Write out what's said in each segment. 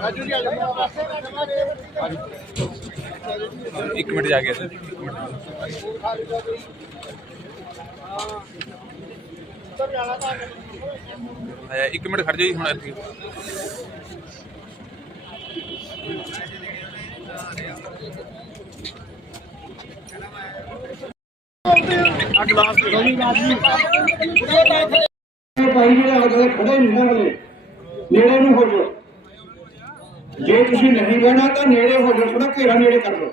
ਅੱਜ ਜੀ ਆ ਜਾ ਇੱਕ ਮਿੰਟ ਜਾ ਕੇ ਸਰ ਆਇਆ, ਇੱਕ ਮਿੰਟ ਖੜ ਜਾਓ ਜੀ, ਹੁਣ ਇੱਥੇ। ਭਾਈ ਜਿਹੜਾ ਅਗਲੇ ਖੜੇ ਨਹੀਂ ਨਾ ਨੇੜੇ ਨੂੰ ਹੋ ਜਾਓ। ਜੇ ਤੁਸੀਂ ਨਹੀਂ ਬਹਿਣਾ ਤਾਂ ਨੇੜੇ ਹੋ ਜਾਓ ਥੋੜਾ ਘੇਰਾ ਨੇੜੇ ਕਰ ਲਓ।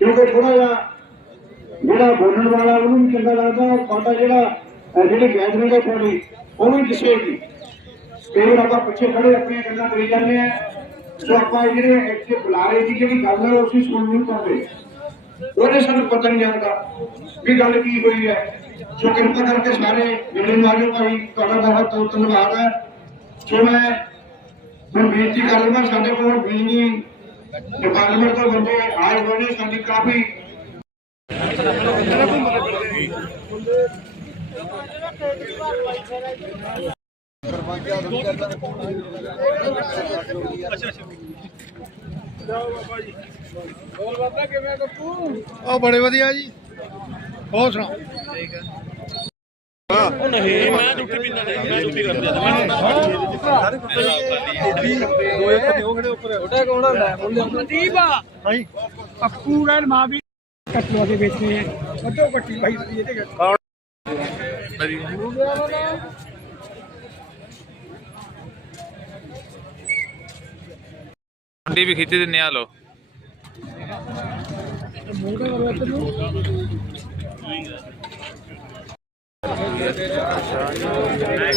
ਕਿਉਂਕਿ ਥੋੜਾ ਜਿਹਾ ਜਿਹੜਾ ਬੋਲਣ ਵਾਲਾ ਉਹਨੂੰ ਵੀ ਚੰਗਾ ਲੱਗਦਾ ਔਰ ਤੁਹਾਡਾ ਜਿਹੜਾ ਜਿਹੜੀ ਗੈਦਰਿੰਗ ਹੈ ਥੋੜੀ ਉਹ ਵੀ ਦਿਸੇਗੀ ਕਈ ਵਾਰ ਆਪਾਂ ਪਿੱਛੇ ਖੜੇ ਆਪਣੀਆਂ ਗੱਲਾਂ ਕਰੀ ਜਾਂਦੇ ਆ। ਸੋ ਆਪਾਂ ਜਿਹੜੇ ਇੱਥੇ ਬੁਲਾਰੇ ਦੀ ਜਿਹੜੀ ਗੱਲ ਹੈ ਉਹ ਸੁਣ ਨਹੀਂ ਪਾਉਂਦੇ। ਉਹਨੇ ਸਾਨੂੰ ਪਤਾ ਨਹੀਂ ਲੱਗਦਾ ਵੀ ਗੱਲ ਕੀ ਹੋਈ ਹੈ। ਸੋ ਕਿਰਪਾ ਕਰਕੇ ਸਾਰੇ ਜਿਹੜੇ ਵਾਲੇ ਭਾਈ, ਤੁਹਾਡਾ ਬਹੁਤ ਬਹੁਤ ਧੰਨਵਾਦ ਹੈ। ਸੋ ਮੈਂ ਹੁਣ ਬੇਨਤੀ ਕਰ ਰਿਹਾ, ਸਾਡੇ ਕੋਲ ਬਿਜਲੀ ਡਿਪਾਰਟਮੈਂਟ ਤੋਂ ਬੰਦੇ ਆਏ ਹੋਏ ਨੇ ਸਾਡੀ ਕਾਫੀ ਉਹ ਬੜੇ ਵਧੀਆ ਜੀ। ਹੋਰ ਸੁਣਾਓ। ਭਾਈ ਪੱਪੂ ਗੈਲ ਮਾਂ ਵੀ ਕੱਟਵਾ ਦੇ ਵੇਚਨੇ ਆ ਵੱਡੋ ਕੱਟੀ ਭਾਈ ਇਹਦੇ ਗੱਲ ਮੰਡੀ ਵੀ ਖਿੱਚ ਦਿੰਨੇ ਆ ਲੋ Evet.